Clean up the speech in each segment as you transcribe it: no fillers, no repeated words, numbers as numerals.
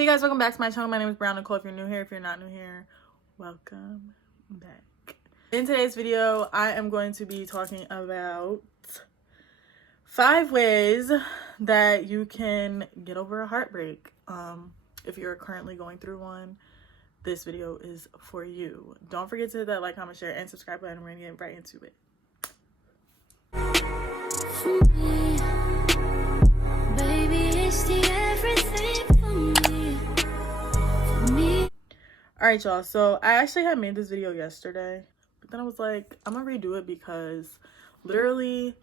Hey guys, welcome back to my channel. My name is Brown Nicole. If you're new here, if you're not new here, welcome back. In today's video, I am going to be talking about 5 ways that you can get over a heartbreak. If you're currently going through one, this video is for you. Don't forget to hit that like, comment, share, and subscribe button. We're gonna get right into it. Alright y'all, so I actually had made this video yesterday, but then I was like, I'm gonna redo it because literally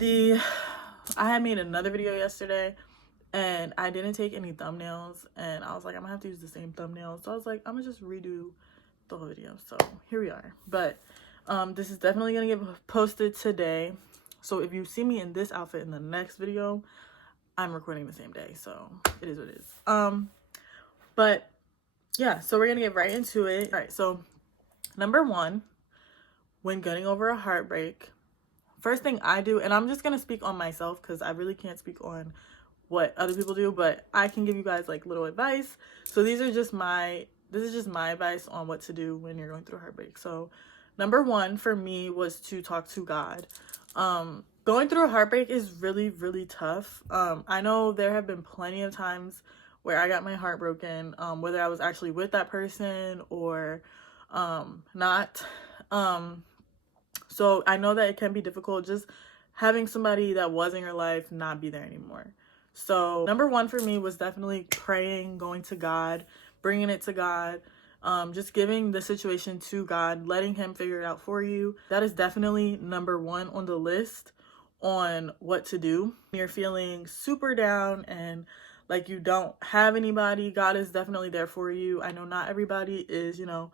I had made another video yesterday and I didn't take any thumbnails, and I was like, I'm gonna have to use the same thumbnail. So I was like, I'm gonna just redo the whole video. So here we are. But this is definitely gonna get posted today. So if you see me in this outfit in the next video, I'm recording the same day. So it is what it is. But yeah, so we're gonna get right into it. All right, so number 1, when getting over a heartbreak, first thing I do, and I'm just gonna speak on myself because I really can't speak on what other people do, but I can give you guys like little advice. So this is just my advice on what to do when you're going through a heartbreak. So number 1 for me was to talk to God. Going through a heartbreak is really, really tough. I know there have been plenty of times where I got my heart broken, whether I was actually with that person or not. So I know that it can be difficult just having somebody that was in your life not be there anymore. So number 1 for me was definitely praying, going to God, bringing it to God, just giving the situation to God, letting him figure it out for you. That is definitely number 1 on the list on what to do. You're feeling super down and like you don't have anybody, God is definitely there for you. I know not everybody is, a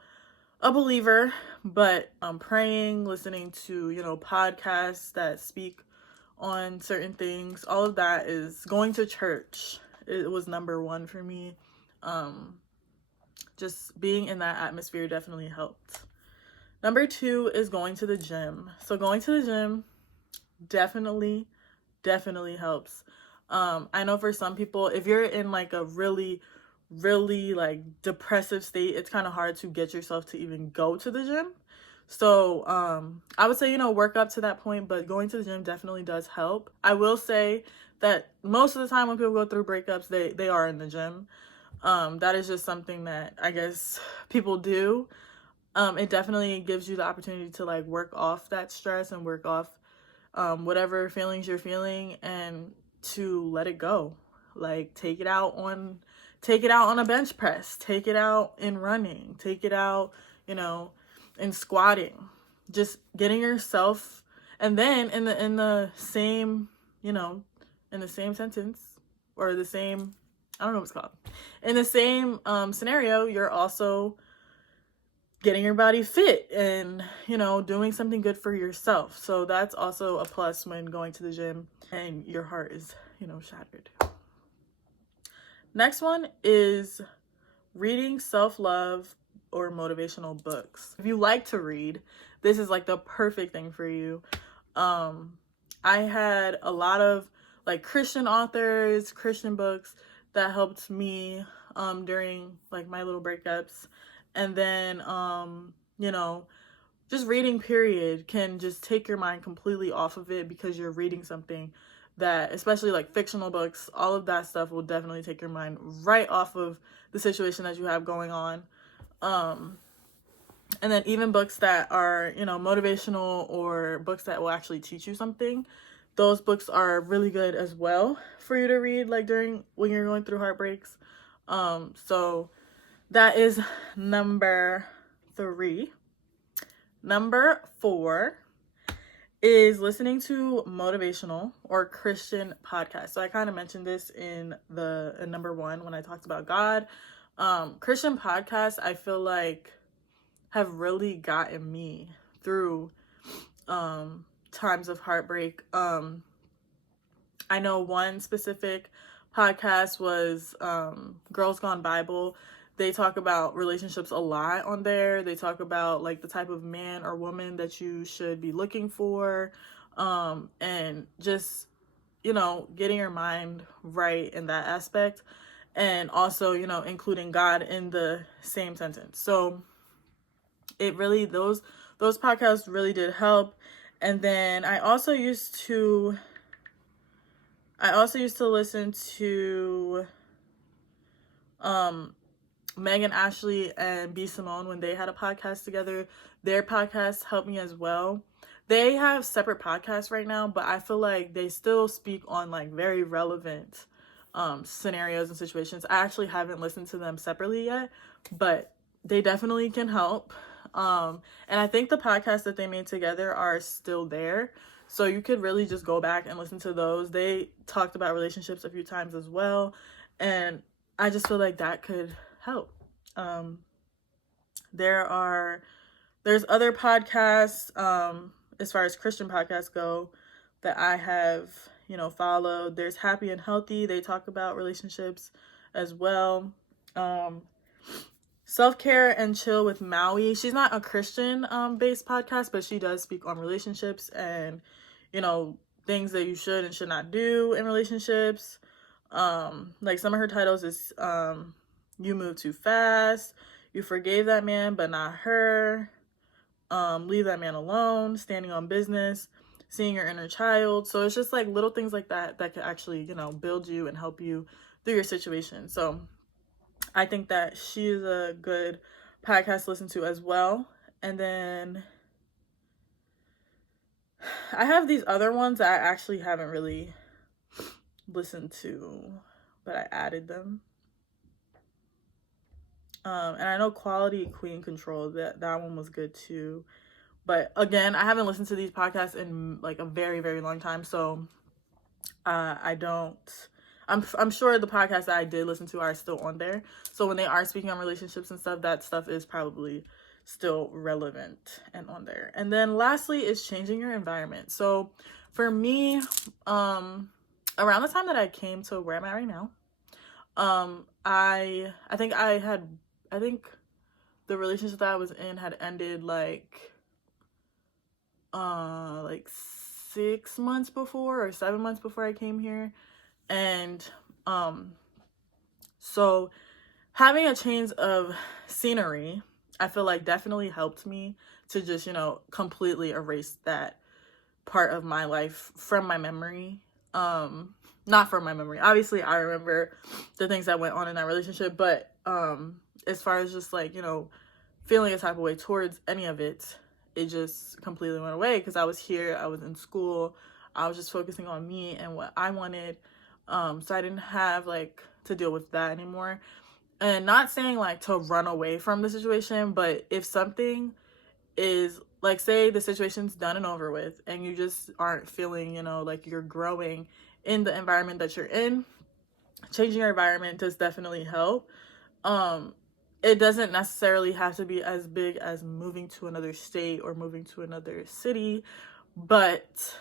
believer, but praying, listening to, podcasts that speak on certain things, all of that is going to church. It was number 1 for me. Just being in that atmosphere definitely helped. Number 2 is going to the gym. So going to the gym definitely helps. I know for some people, if you're in like a really like depressive state, it's kind of hard to get yourself to even go to the gym. So I would say, work up to that point, but going to the gym definitely does help. I will say that most of the time when people go through breakups, they are in the gym. That is just something that I guess people do. It definitely gives you the opportunity to like work off that stress and work off whatever feelings you're feeling and to let it go. Like take it out on a bench press, take it out in running, take it out, in squatting, just getting yourself. And then in the same, in the same sentence or the same, I don't know what it's called, in the same scenario, you're also getting your body fit and, doing something good for yourself. So that's also a plus when going to the gym and your heart is, shattered. Next one is reading self-love or motivational books. If you like to read, this is like the perfect thing for you. I had a lot of like Christian authors, Christian books that helped me during like my little breakups. And then, just reading period can just take your mind completely off of it because you're reading something that, especially like fictional books, all of that stuff will definitely take your mind right off of the situation that you have going on. And then even books that are, motivational or books that will actually teach you something, those books are really good as well for you to read like when you're going through heartbreaks. So that is number 3. Number 4 is listening to motivational or Christian podcasts. So I kind of mentioned this in number 1 when I talked about God. Christian podcasts, I feel like, have really gotten me through times of heartbreak. I know one specific podcast was Girls Gone Bible. They talk about relationships a lot on there. They talk about like the type of man or woman that you should be looking for, and just, getting your mind right in that aspect. and also, you know, including God in the same sentence. So it really, those podcasts really did help. And then I also used to listen to Megan Ashley and B Simone when they had a podcast together. Their podcast helped me as well. They have separate podcasts right now, but I feel like they still speak on like very relevant scenarios and situations. I actually haven't listened to them separately yet, but they definitely can help. And I think the podcasts that they made together are still there, so you could really just go back and listen to those. They talked about relationships a few times as well, and I just feel like that could help. There's other podcasts as far as Christian podcasts go that I have, you know, followed. There's Happy and Healthy. They talk about relationships as well. Self-Care and Chill with Maui. She's not a Christian based podcast, but she does speak on relationships and, you know, things that you should and should not do in relationships. Like some of her titles is You Move Too Fast, You Forgave That Man but Not Her, Leave That Man Alone, Standing on Business, Seeing Your Inner Child. So it's just like little things like that that could actually, you know, build you and help you through your situation. So I think that she is a good podcast to listen to as well. And then I have these other ones that I actually haven't really listened to, but I added them. And I know Quality Queen Control, that one was good too. But again, I haven't listened to these podcasts in like a very, very long time. So I'm sure the podcasts that I did listen to are still on there. So when they are speaking on relationships and stuff, that stuff is probably still relevant and on there. And then lastly is changing your environment. So for me, around the time that I came to where I'm at right now, I think the relationship that I was in had ended like 6 months before or 7 months before I came here. And so having a change of scenery, I feel like definitely helped me to just, you know, completely erase that part of my life from my memory. Not from my memory. Obviously, I remember the things that went on in that relationship, but as far as just like, you know, feeling a type of way towards any of it, it just completely went away because I was here, I was in school, I was just focusing on me and what I wanted. So I didn't have like to deal with that anymore. And not saying like to run away from the situation, but if something is like, say the situation's done and over with and you just aren't feeling, you know, like you're growing in the environment that you're in, changing your environment does definitely help. It doesn't necessarily have to be as big as moving to another state or moving to another city, but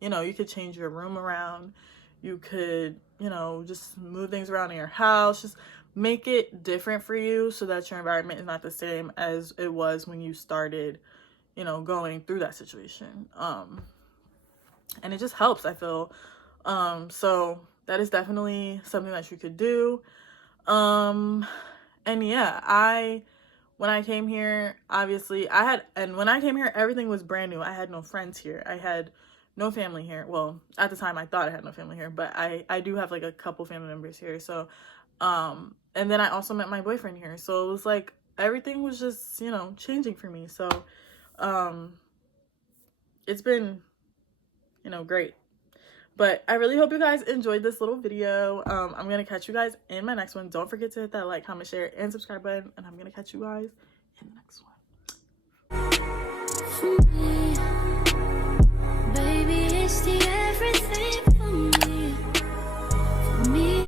you know, you could change your room around. You could, you know, just move things around in your house. Just make it different for you so that your environment is not the same as it was when you started, you know, going through that situation. And it just helps, I feel. So that is definitely something that you could do. And yeah, when I came here, obviously when I came here, everything was brand new. I had no friends here. I had no family here. Well, at the time I thought I had no family here, but I do have like a couple family members here. So, and then I also met my boyfriend here. So it was like, everything was just, you know, changing for me. So, it's been, you know, great. But I really hope you guys enjoyed this little video. I'm going to catch you guys in my next one. Don't forget to hit that like, comment, share, and subscribe button. And I'm going to catch you guys in the next one.